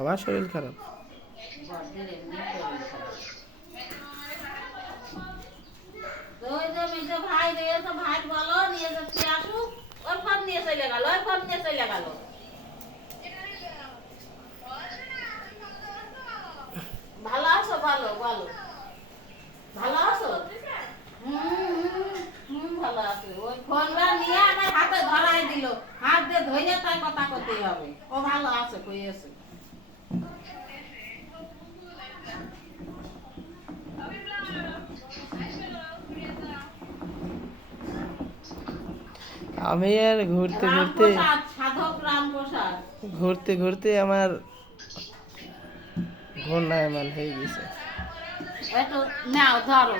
আমার শরীর খারাপ। বড়দের এমনি শরীর খারাপ। তো ওই যে মেজো ভাই দিয়েছে, ভাই বলো নিয়ে যাচ্ছি আসুক। ওর ফোন নিয়ে চলে গেল, ওর ফোন নিয়ে চলে গেল। ভালো আছো? বলো বলো, ভালো আছো? ভালো আছে। ওই ফোনটা নিয়ে আমার হাতে ধরাই দিল, হাত দিয়ে ধরে তাই কথা করতেই হবে। ও ভালো আছে, কই আছে। আমি আর ঘুরতে ঘুরতে রামপ্রসাদ, সাধক রামপ্রসাদ। ঘুরতে ঘুরতে আমার ঘূর্ণায়মান হয়ে গেছে। একটু নাও ধরো।